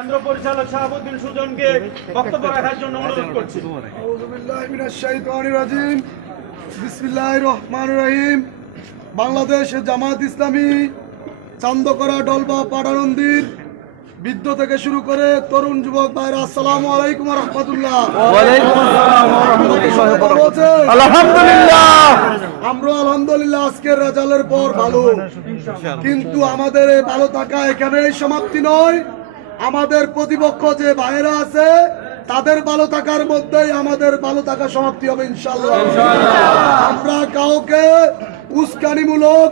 কেন্দ্র পরিচালক শাহাবুদ্দিন সুজনকে বক্তব্য রাখার জন্য অনুরোধ করছি। আউযু বিল্লাহি মিনাশ শাইতানির রাজিম। বিসমিল্লাহির রহমানির রহিম। বাংলাদেশ জামাত ইসলামী চান্দকরা ডলবা পাড়ানন্দির বৃদ্ধ থেকে শুরু করে তরুণ যুবক ভাইরা আসসালামু আলাইকুম ওয়া রাহমাতুল্লাহ। আলহামদুলিল্লাহ। আমরা আলহামদুলিল্লাহ আজকের রেজাল্টের পর ভালো, কিন্তু আমাদের এই ভালো থাকা এখানেই সমাপ্তি নয়। আমাদের প্রতিপক্ষ যে ভাইরা আছে তাদের ভালো থাকার মধ্যেই আমাদের ভালো থাকা সমাপ্তি হবে ইনশাআল্লাহ। আমরা কাউকে উস্কানিমূলক,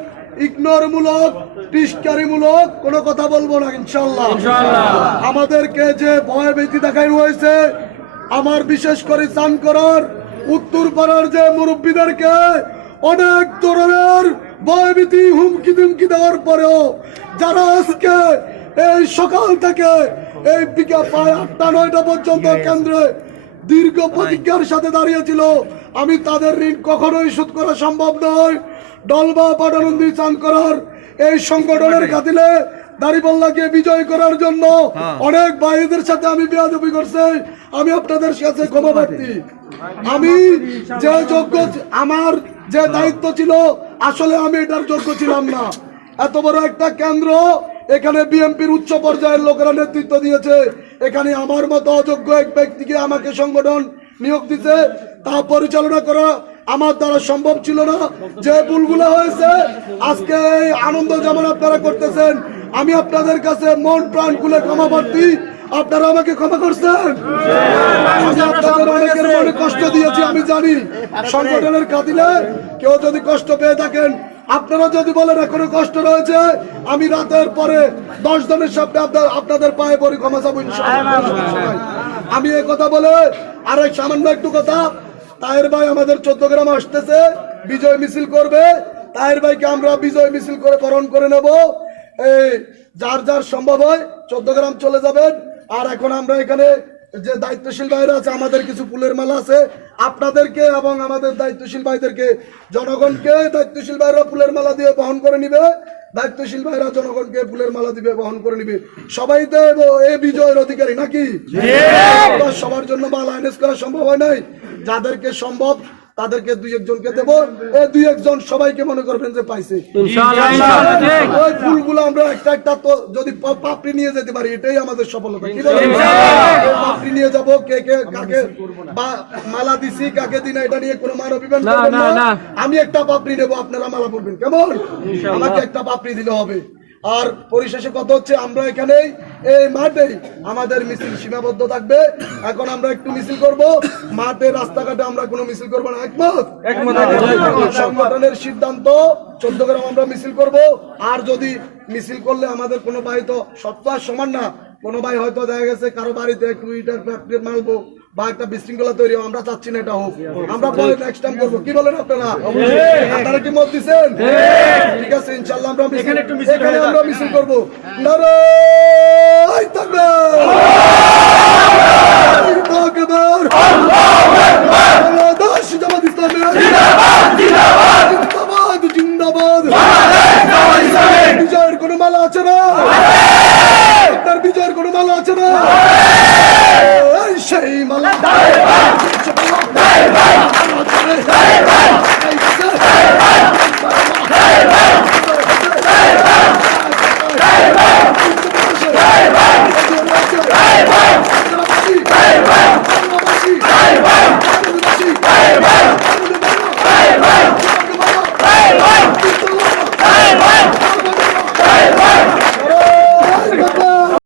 ইগনোরমূলক, টিস্কারিমূলক কোনো কথা বলবো না ইনশাআল্লাহ। আমাদেরকে যে ভয় ভীতি দেখানো হয়েছে, আমার বিশেষ করে চান করার উত্তর পাড়ার যে মুরব্বীদেরকে অনেক ধরনের ভয় ভীতি, হুমকি ধুমকি দেওয়ার পরেও যারা আজকে এই সকাল থেকে এই বিকেল 8টা-9টা পর্যন্ত কেন্দ্রে দীর্ঘ প্রতিজ্ঞার সাথে দাঁড়িয়েছিল, আমি তাদের ঋণ কখনোই শোধ করা সম্ভব নয়। ডলবা পাটানন্দি চান করার এই সংগঠনের খাতিলে দাঁড়িপাল্লাকে বিজয় করার জন্য অনেক ভাইদের সাথে আমি বেয়াদবি করছি। আমি আপনাদের কাছে ক্ষমা প্রার্থী। আমি যে যোগ্য, আমার যে দায়িত্ব ছিল, আসলে আমি এটার যোগ্য ছিলাম না। এত বড় একটা কেন্দ্র, এখানে বিএনপির উচ্চ পর্যায়ের লোকেরা নেতৃত্ব দিয়েছে, এখানে আমার মতো অযোগ্য এক ব্যক্তিকে আমাকে সংগঠন নিয়োগ দিতে, তা পরিচালনা করা আমার দ্বারা সম্ভব ছিল না। যে ভুলগুলো হয়েছে আজকে এই আনন্দ যেমন আপনারা করতেছেন, আমি আপনাদের কাছে মন প্রাণ খুলে ক্ষমা প্রার্থী। আপনারা আমাকে ক্ষমা করছেন। আমি আপনাদের অনেকের মনে কষ্ট দিয়েছি, আমি জানি। সংগঠনের খাতিলে কেউ যদি কষ্ট পেয়ে থাকেন, আপনারা যদি বলেন এখনো কষ্ট রয়েছে, আমি রাতের পরে 10 জনের সামনে আপনাদের পায়ে পড়ি, ক্ষমা চাবো ইনশাআল্লাহ। আমি এই কথা বলে আরেক সামান্য একটু কথা, তাহের ভাই আমাদের 14 গ্রাম আসতেছে, বিজয় মিছিল করবে। তাহের ভাইকে আমরা বিজয় মিছিল করে বরণ করে নেব। এই যার যার সম্ভব হয় 14 গ্রাম চলে যাবেন। আর এখন আমরা এখানে যে দায়িত্বশীল ভাইরা আছে, আমাদের কিছু ফুলের মালা আছে, আপনাদেরকে এবং আমাদের দায়িত্বশীল ভাইদেরকে, জনগণকে দায়িত্বশীল ভাইরা ফুলের মালা দিয়ে বহন করে নিবে, দায়িত্বশীল ভাইরা জনগণকে ফুলের মালা দিবে, বহন করে নিবে। সবাই তো এই বিজয়ের অধিকারী নাকি? সবার জন্য মালা আইনেস করা সম্ভব হয় নাই। যাদেরকে সম্ভব তাদেরকে 2-1 জনকে দেবো। এই 2-1 জন সবাইকে মনে করবেন যে পাইছে। ওই ফুলগুলো আমরা একটা একটা তো যদি পাপড়ি নিয়ে যেতে পারি, এটাই আমাদের সফলতা। কি বলেন? পাপড়ি নিয়ে যাবো, কে কে কাকে মালা দিছি, কাকে দিনা, এটা নিয়ে কোনো মান অভিমান করবেন না। আমি একটা পাপড়ি নেবো, আপনারা মালা পরবেন, কেমন? আমাকে একটা পাপড়ি দিলে হবে। আর পরিশেষে কথা হচ্ছে, আমরা এখানে এই মাঠে আমাদের মিছিল সীমাবদ্ধ থাকবে। এখন আমরা একটু মিছিল করব, মাঠে রাস্তাঘাটে আমরা কোনো মিছিল করবো না। একমত? সংগঠনের সিদ্ধান্ত 14 গ্রাম আমরা মিছিল করব। আর যদি মিছিল করলে আমাদের কোনো ভাই তো সত্য আর সমান না, কোনো ভাই হয়তো দেখা গেছে কারো বাড়িতে একটু ইটার ফ্যাক্টরি মারবো বা একটা বিশৃঙ্খলা তৈরি, আমরা চাচ্ছি না এটা হোক। আমরা পরে নেক্সট টাইম করবো। কি বলেন আপনারা? আপনারা কি মত দিচ্ছেন? ঠিক আছে, ইনশাআল্লাহ আমরা এখানে আমরা মিছিল করবো। নারায়ে তাকবীর, আল্লাহু আকবার, বাংলাদেশ জামাত ইসলামী জিন্দাবাদ, জিন্দাবাদ, জিন্দাবাদ। বিজয়ের কোনো মালা আছে না? আপনার বিজয়ের কোনো মালা আছে না? সেই মালা